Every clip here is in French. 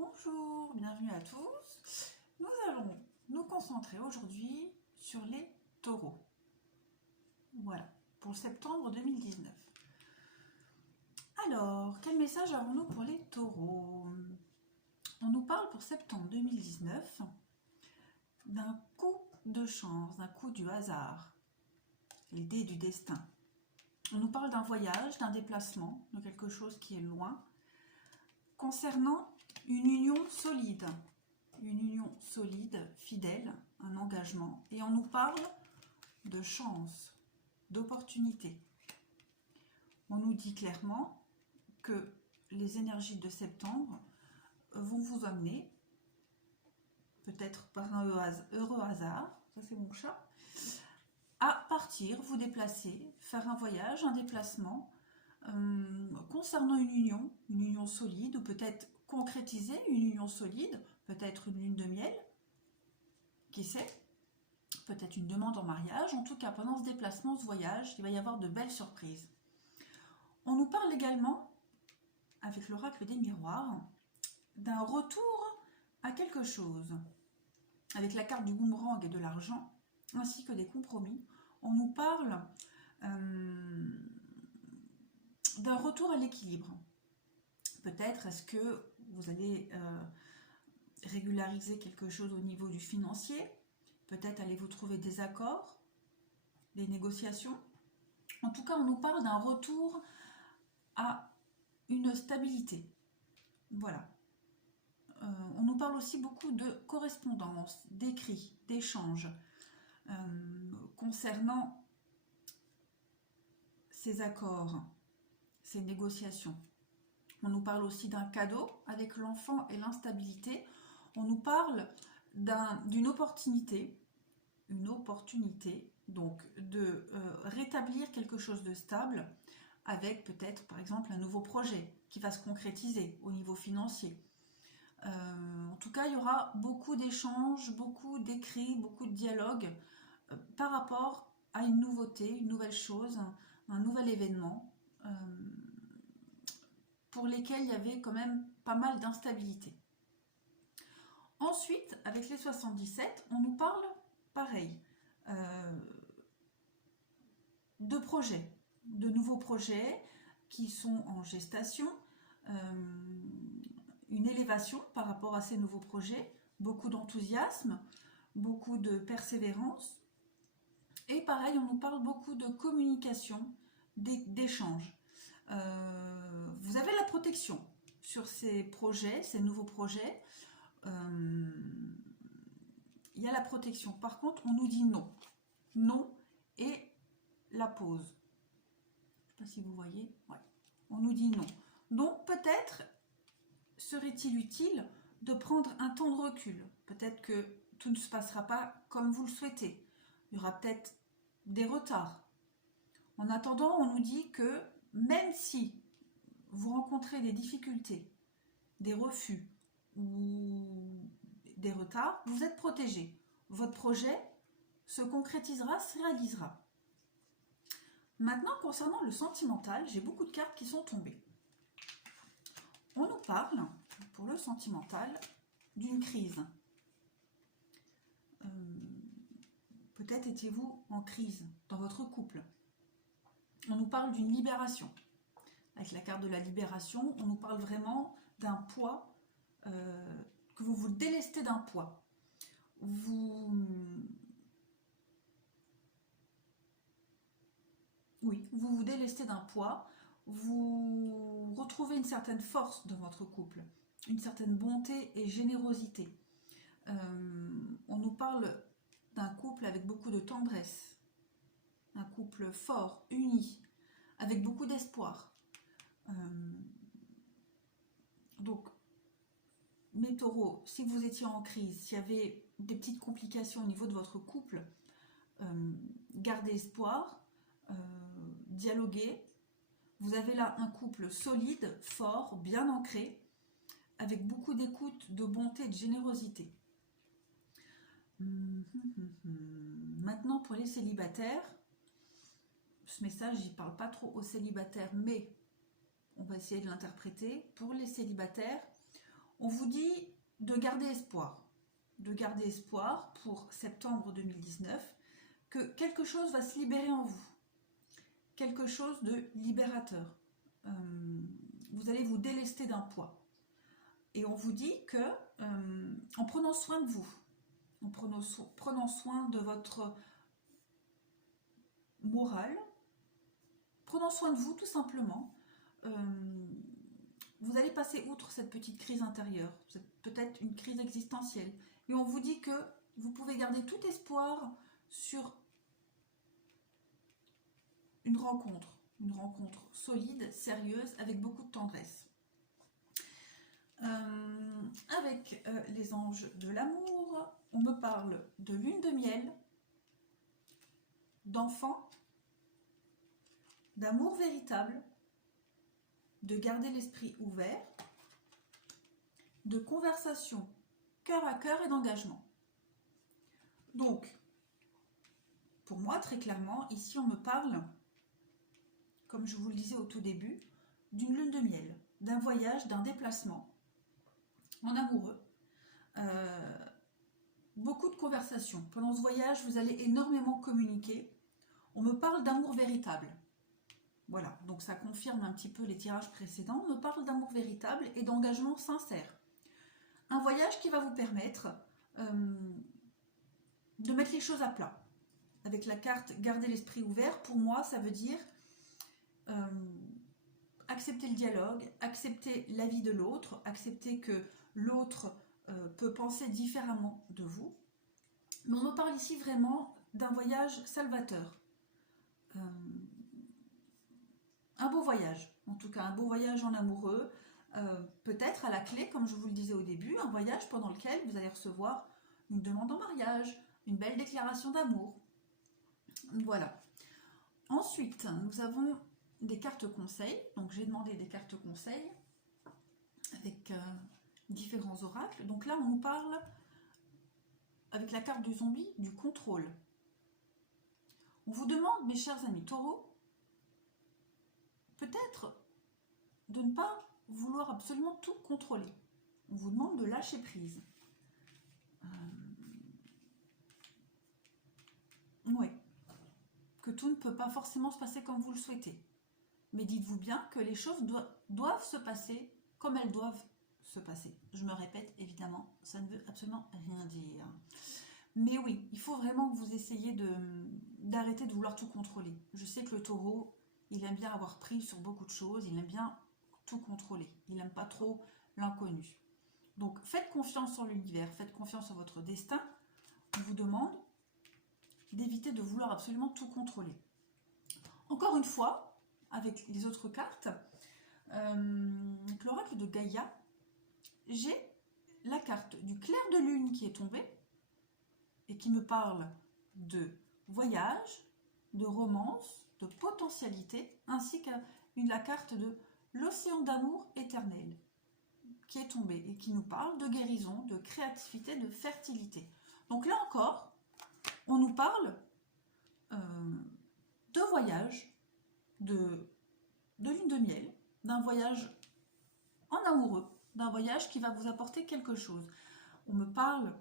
Bonjour, bienvenue à tous. Nous allons nous concentrer aujourd'hui sur les taureaux. Voilà, pour septembre 2019. Alors, quel message avons-nous pour les taureaux? On nous parle pour septembre 2019 d'un coup de chance, d'un coup du hasard, les dés du destin. On nous parle d'un voyage, d'un déplacement, de quelque chose qui est loin, concernant une union solide, fidèle, un engagement. Et on nous parle de chance, d'opportunité. On nous dit clairement que les énergies de septembre vont vous amener, peut-être par un heureux hasard, ça c'est mon chat, à partir, vous déplacer, faire un voyage, un déplacement, concernant une union solide, ou peut-être concrétiser une union solide, peut-être une lune de miel, qui sait, peut-être une demande en mariage. En tout cas, pendant ce déplacement, ce voyage, il va y avoir de belles surprises. On nous parle également, avec l'oracle des miroirs, d'un retour à quelque chose. Avec la carte du boomerang et de l'argent, ainsi que des compromis, on nous parle d'un retour à l'équilibre. Peut-être est-ce que vous allez régulariser quelque chose au niveau du financier, peut-être allez-vous trouver des accords, des négociations. En tout cas, on nous parle d'un retour à une stabilité. Voilà. On nous parle aussi beaucoup de correspondance, d'écrits, d'échanges concernant ces accords, ces négociations. On nous parle aussi d'un cadeau avec l'enfant et l'instabilité. On nous parle d'une opportunité, donc de rétablir quelque chose de stable avec peut-être par exemple un nouveau projet qui va se concrétiser au niveau financier. En tout cas, il y aura beaucoup d'échanges, beaucoup d'écrits, beaucoup de dialogues par rapport à une nouveauté, une nouvelle chose, un nouvel événement pour lesquels il y avait quand même pas mal d'instabilité. Ensuite, avec les 77, on nous parle, pareil, de projets, de nouveaux projets qui sont en gestation, une élévation par rapport à ces nouveaux projets, beaucoup d'enthousiasme, beaucoup de persévérance. Et pareil, on nous parle beaucoup de communication, d'échange. Vous avez la protection sur ces projets, ces nouveaux projets. Il y a la protection. Par contre, on nous dit non. Non et la pause. Je ne sais pas si vous voyez. Ouais. On nous dit non. Donc, peut-être serait-il utile de prendre un temps de recul. Peut-être que tout ne se passera pas comme vous le souhaitez. Il y aura peut-être des retards. En attendant, on nous dit que même si vous rencontrez des difficultés, des refus ou des retards, vous êtes protégé. Votre projet se concrétisera, se réalisera. Maintenant, concernant le sentimental, j'ai beaucoup de cartes qui sont tombées. On nous parle, pour le sentimental, d'une crise. Peut-être étiez-vous en crise dans votre couple. On nous parle d'une libération. Avec la carte de la libération, on nous parle vraiment d'un poids, que vous vous délestez d'un poids. Oui, vous vous délestez d'un poids, vous retrouvez une certaine force dans votre couple, une certaine bonté et générosité. On nous parle d'un couple avec beaucoup de tendresse, un couple fort, uni, avec beaucoup d'espoir. Donc, mes taureaux, si vous étiez en crise, s'il y avait des petites complications au niveau de votre couple, gardez espoir, dialoguez. Vous avez là un couple solide, fort, bien ancré, avec beaucoup d'écoute, de bonté et de générosité. Maintenant, pour les célibataires, ce message, il ne parle pas trop aux célibataires, mais on va essayer de l'interpréter. Pour les célibataires, On vous dit de garder espoir. De garder espoir pour septembre 2019, que quelque chose va se libérer en vous. Quelque chose de libérateur. Vous allez vous délester d'un poids. Et on vous dit que, en prenant soin de vous, en prenant soin de votre morale, prenant soin de vous tout simplement, vous allez passer outre cette petite crise intérieure, peut-être une crise existentielle. Et on vous dit que vous pouvez garder tout espoir sur une rencontre solide, sérieuse, avec beaucoup de tendresse. Avec les anges de l'amour, on me parle de lune de miel, d'enfants, d'amour véritable, de garder l'esprit ouvert, de conversation cœur à cœur et d'engagement. Donc, pour moi, très clairement, ici on me parle, comme je vous le disais au tout début, d'une lune de miel, d'un voyage, d'un déplacement en amoureux. Beaucoup de conversations. Pendant ce voyage, vous allez énormément communiquer. On me parle d'amour véritable. Voilà, donc ça confirme un petit peu les tirages précédents. On me parle d'amour véritable et d'engagement sincère. Un voyage qui va vous permettre de mettre les choses à plat. Avec la carte « Garder l'esprit ouvert », pour moi, ça veut dire accepter le dialogue, accepter l'avis de l'autre, accepter que l'autre peut penser différemment de vous. Mais on me parle ici vraiment d'un voyage salvateur. Un beau voyage, en tout cas un beau voyage en amoureux, peut-être à la clé, comme je vous le disais au début, un voyage pendant lequel vous allez recevoir une demande en mariage, une belle déclaration d'amour. Voilà. Ensuite, nous avons des cartes conseils. Donc j'ai demandé des cartes conseils avec différents oracles. Donc là, on nous parle, avec la carte du zombie, du contrôle. On vous demande, mes chers amis taureaux, peut-être de ne pas vouloir absolument tout contrôler. On vous demande de lâcher prise. Oui. Que tout ne peut pas forcément se passer comme vous le souhaitez. Mais dites-vous bien que les choses doivent se passer comme elles doivent se passer. Je me répète, évidemment, ça ne veut absolument rien dire. Mais oui, il faut vraiment que vous essayiez d'arrêter de vouloir tout contrôler. Je sais que le taureau, il aime bien avoir prise sur beaucoup de choses, il aime bien tout contrôler. Il n'aime pas trop l'inconnu. Donc faites confiance en l'univers, faites confiance en votre destin. On vous demande d'éviter de vouloir absolument tout contrôler. Encore une fois, avec les autres cartes, avec l'oracle de Gaïa, j'ai la carte du clair de lune qui est tombée et qui me parle de voyage, de romance, de potentialité, ainsi que la carte de l'océan d'amour éternel qui est tombée et qui nous parle de guérison, de créativité, de fertilité. Donc là encore, on nous parle de voyage, de lune de miel, d'un voyage en amoureux, d'un voyage qui va vous apporter quelque chose. On me parle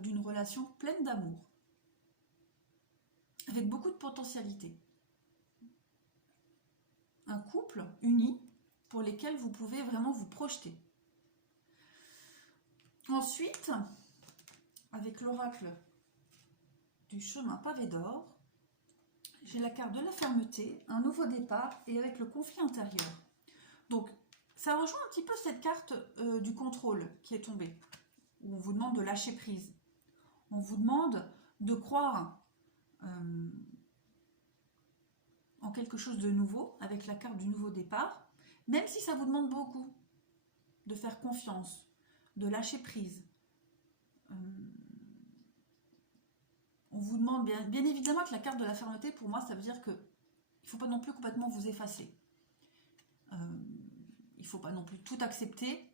d'une relation pleine d'amour, avec beaucoup de potentialité. Un couple uni pour lesquels vous pouvez vraiment vous projeter. Ensuite, avec l'oracle du chemin pavé d'or, j'ai la carte de la fermeté, un nouveau départ et avec le conflit intérieur. Donc, ça rejoint un petit peu cette carte du contrôle qui est tombée, où on vous demande de lâcher prise. On vous demande de croire en quelque chose de nouveau, avec la carte du nouveau départ, même si ça vous demande beaucoup de faire confiance, de lâcher prise. On vous demande bien évidemment que la carte de la fermeté, pour moi, ça veut dire que il ne faut pas non plus complètement vous effacer. Il ne faut pas non plus tout accepter,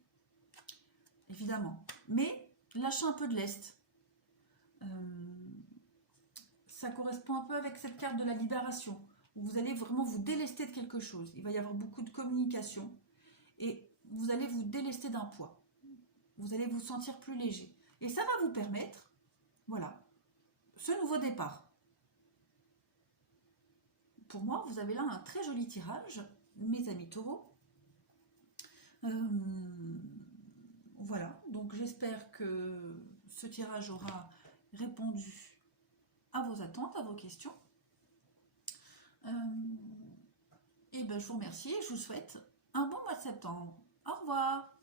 évidemment. Mais lâchez un peu de lest. Ça correspond un peu avec cette carte de la libération, où vous allez vraiment vous délester de quelque chose. Il va y avoir beaucoup de communication et vous allez vous délester d'un poids. Vous allez vous sentir plus léger. Et ça va vous permettre, voilà, ce nouveau départ. Pour moi, vous avez là un très joli tirage, mes amis taureaux. Voilà, donc j'espère que ce tirage aura répondu à vos attentes, à vos questions. Et ben, je vous remercie et je vous souhaite un bon mois de septembre. Au revoir.